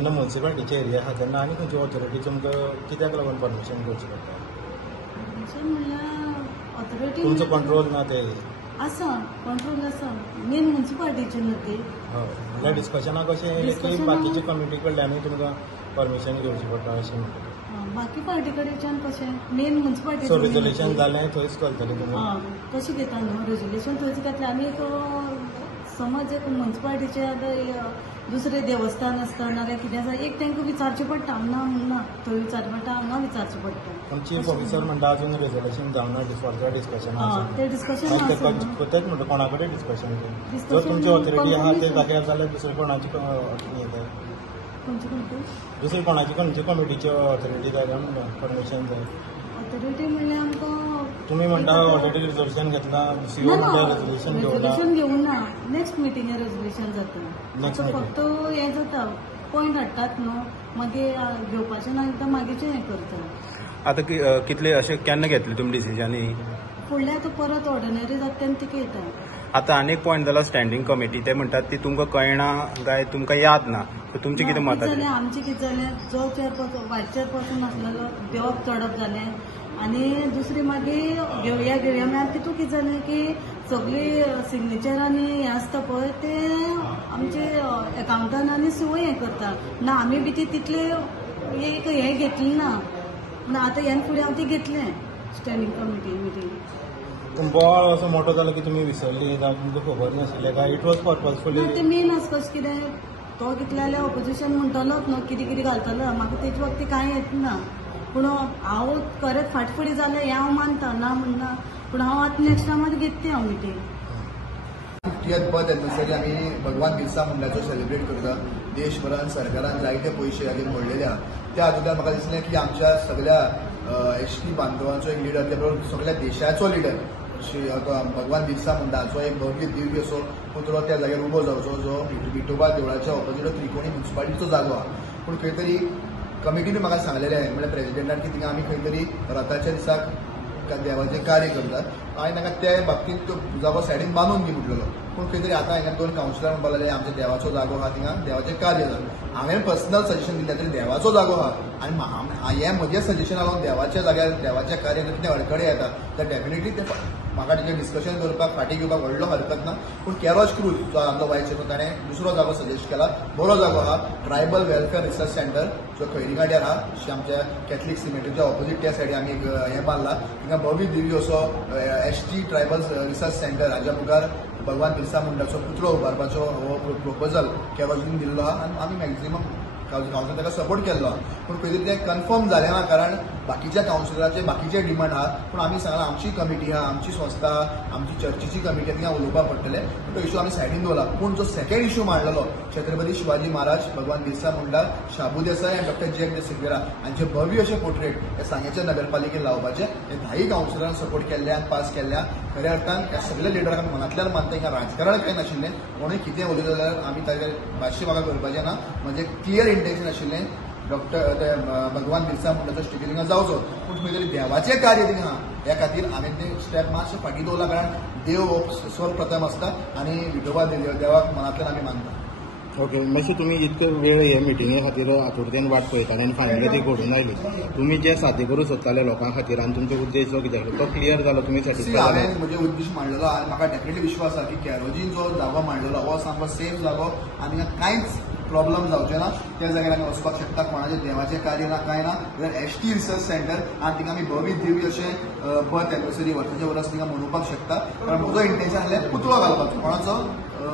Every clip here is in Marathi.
जेन्ना म्युनिसिपालिटीचे एरिया आहा तेन्ना आनी खंयची ऑथॉरिटी तुमकां कित्याक लागून परमिशन घेवची पडटा? म्हणल्यार ऑथॉरिटी तुमचो कंट्रोल ना ते आसा, कंट्रोल आसा, मेन म्युनिसिपालिटीचे न्हू ते. हय, म्हणल्यार डिस्कशनाक अशें येयलें की बाकीच्या कम्युनिटी कडल्यानूय तुमकां परमिशन घेवची पडटा अशें म्हणटा. बाकी पार्टी कडेच्यान कशें मेन म्युनिसिपालिटी. सो रेजोल्युशन जालें थंयच करतले तुमी? कशें घेता न्हू रेजोल्युशन थंयच घेतलें आमी. एक समज एक म्युनिसिपालिटीचे आतां दुसरें देवस्थान आसता नाल्यार कितें आसा एक तांकां विचारचें पडटा. हांगा म्हणना थंय विचारचें पडटा, हांगा विचारचें पडटा. पण चीफ ऑफिसर म्हणटा अजून रेजोल्युशन जावना फर्दर डिस्कशन ते डिस्कशन तेच म्हणटा कोणा कडेन डिस्कशन जर तुमची ऑथॉरिटी आहा ते जाग्यार जाल्यार दुसरे कोणाची दुसरी कोणाची खंयची कमिटीची ऑथॉरिटी जाय काय म्हणटा परमिशन जाय? ऑथॉरिटी म्हणल्यार आमकां तुमी म्हणटा ऑलरेडी रिजोल्युशन घेतला, सीओ म्हणटा रेजोल्युशन घेवना. नेक्स्ट मिटिंगेर रेजोल्युशन जाता. फक्त हें जाता पॉयंट हाडटात न्हू, मागीर घेवपाचें ना एकदां मागीरचें हें करता. आतां कितले अशें केन्ना घेतले तुमी डिसिजन? फुडल्या आतां परत ऑर्डिनरी जाता तेन्ना तिका येता. आतां आनीक पॉयंट जाला स्टँडींग कमिटी, ते म्हणटात ती तुमकां कळना काय तुमकां याद ना, तुमचें कितें मत जालें? आमचें कितें जालें, जो चेअरपर्सन वायस चेअरपर्सन आसलेलो देवप चडप जालें आनी दुसरी मागीर घेवया मागीर तितूंत कितें जालें की सगळी सिग्नेचर आनी हें आसता पळय ते आमचे एकावंटंट आनी सीओ हें करता ना. आमी बी ती तितले एक हें घेतलें ना. आतां ह्यान फुडें हांव ती घेतलें स्टँडींग कमिटी मिटींग. बॉल असो मोठो जालो की तुमी विसरली जावं तुमकां खबर नाशिल्लें काय इट वॉज पर्पजफुली? ते मेन आसा कशें कितें तो कितले जाल्यार ऑपोजिशन म्हणटलोच न्हू कितें कितें घालतलो. म्हाका तेजे वक्ती कांय येत ना. पूण हांव खरेंच फाटफुडें जालें हें हांव मानता ना म्हणना. पूण हांव आतां नेक्स्ट टायमार घेतली हांव मिटींग. 50th बर्थ एनिवर्सरी आमी भगवान बिरसा मुंडाचो सेलिब्रेट करता. देशभरान सरकारान जायते पयशे हाजेर मोडलेले आहा. त्या हातूंतल्यान म्हाका दिसलें की आमच्या सगळ्या एसटी बांधवांचो एक लिडर, त्या बरोबर सगळ्या देशाचो लिडर भगवान बिरसा मुंडाचो एक भव्य दिव्य असो पुतळो त्या जाग्यार उबो जावचो जो विठोबा देवळाच्या ऑपोजीट त्रिकोणी म्युनिसिपालिटीचो जागो आहा. पूण खंय तरी कमिटीने म्हाका सांगलेलें म्हणल्यार प्रेसिडेंटान की थिंगा आमी खंय तरी रथाच्या दिसाक देवाचें कार्य करतात. हांवें तांकां त्या बाबतींत तो जागो सायडीन बांदून दी म्हटलेलो. पूण खंय तरी आतां हांगा 2 कावन्सिलर म्हणपाक लागले आमच्या देवाचो जागो आहा थिंगा देवाचें कार्य जाता. हांवें पर्सनल सजेशन दिलें तरी देवाचो जागो आहा आनी हें म्हजें सजेशन लागून देवाच्या जाग्यार देवाचें कार्य जर कितें अडखळे येता तर डेफिनेटली ते म्हाका तेजें डिस्कशन करपाक फाटीं घेवपाक व्हडलो हरकत ना. पूण कॅरोज क्रूज जो आमचो वायस चेअरमन ताणें दुसरो जागो सजेस्ट केला. बरो जागो आहा ट्रायबल वेलफेअर रिसर्च सेंटर जो खैरीगाड्यार आहा आमच्या कॅथलीक सिमेट्रीच्या ऑपोजीट त्या सायडीन आमी हें बांदलां. थिंगा भव्य दिव्य असो एसटी ट्रायबल रिसर्च सेंटर हाज्या मुखार भगवान बिरसा मुंडाचो पुतळो उबारपाचो हो प्रोपोजल कॅरोजीन दिल्लो आहा आनी आमी मॅक्झिमम कावन्सिलर ताका सपोर्ट केल्लो आहा. पूण खंय तरी तें कन्फर्म जालें ना कारण बाकीच्या कावन्सिलराचे बाकीचे डिमांड आहा. पूण आमी सांगलां आमची कमिटी आहा आमची संस्था आमची चर्चीची कमिटी थिंगा उलोवपाक पडटलें. तो इशू आमी सायडीन दवरला. पूण जो सेकंड इशू मांडलेलो छत्रपती शिवाजी महाराज भगवान बिरसा मुंडा शाबू देसाय आनी डॉक्टर जे एम सिंगरा हांचे भव्य अशे पोर्ट्रेट हे सांगेच्या नगरपालिकेन लावपाचे हे 10 कावन्सिलरान सपोर्ट केल्ल्यान पास केल्ल्या. खऱ्या अर्थान ह्या सगळ्या लिडरांक मनांतल्यान मानता हिंगा राजकारण कांय नाशिल्लें. कोणूय कितें उलयलें जाल्यार आमी ताजेर भाश्य म्हाका करपाचें ना. म्हणजे क्लियर इंटेन्शन आशिल्लें भगवान बिरसा मुंडाचो स्टेच्यू थिंगा जावचो. पूण खंय तरी देवाचें कार्य थिंगा ह्या खातीर हांवें तें स्टेप मातशें फाटीं दवरला कारण देव हो सर्वप्रथम आसता आनी विठोबा देवाक मनांतल्यान आमी मानता. ओके, मातशें तुमी इतको वेळ हे मिटिंगे खातीर आतुरतेन वाट पळयताले आनी फायनली ती घडून आयली. तुमी जे साध्य करूं सोदताले लोकां खातीर आनी तुमचो उद्देश जो कितें तो क्लियर जालो तुमी सॅटिस्फाय? हांवें म्हजे उद्देश मांडलेलो आनी म्हाका डेफिनेटली विश्वास आसा की कॅरोजीन जो जागो मांडलेलो हो सामको सेफ जागो आनी कांयच प्रॉब्लम जावचे ना. त्या जाग्यार आमी वचपाक शकता. कोणाचें देवाचें कार्य ना कांय ना. जाल्यार एसटी रिसर्च सेंटर आनी थिंगा आमी भव्य दिव्य अशें बर्थ एनिवर्सरी वर्साचे वर्स थिंगा मनोवपाक शकता. कारण म्हजो इंटेन्शन आसलें पुतळो घालपाचो कोणाचो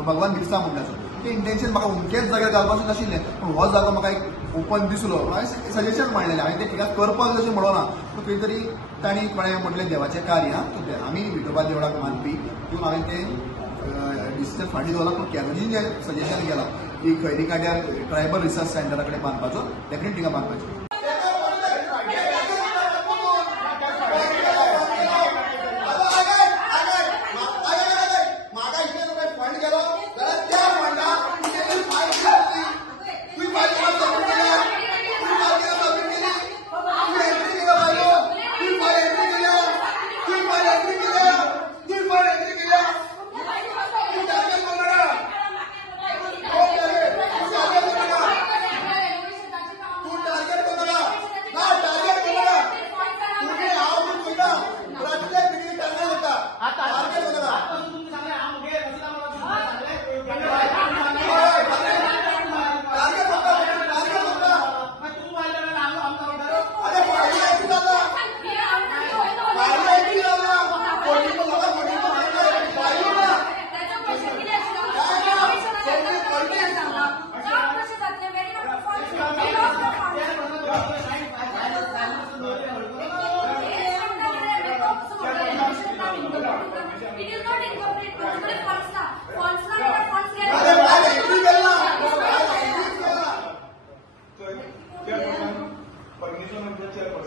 भगवान बिरसा मुंडाचो. तें इंटेन्शन म्हाका अमकेच जाग्यार घालपाचें नाशिल्लें. पूण हो जागो म्हाका एक ओपन दिसलो. हांवें सजेशन मांडलेलें हांवें तें थिंगा करपाक अशें म्हणना. पूण खंय तरी तांणी कोणें म्हटलें देवाचें कार्य आमी विठोबा देवळाक मानपी पूण हांवें तें डिसिजन फाटीं दवरला. पूण कॅरोजीन जें सजेशन केलां की खैरी काड्यार ट्रायबल रिसर्च सेंटरा कडेन बांदपाचो डेफिनेट थिंगा बांदपाचो. कमिशनाच्या चेअरपर्सन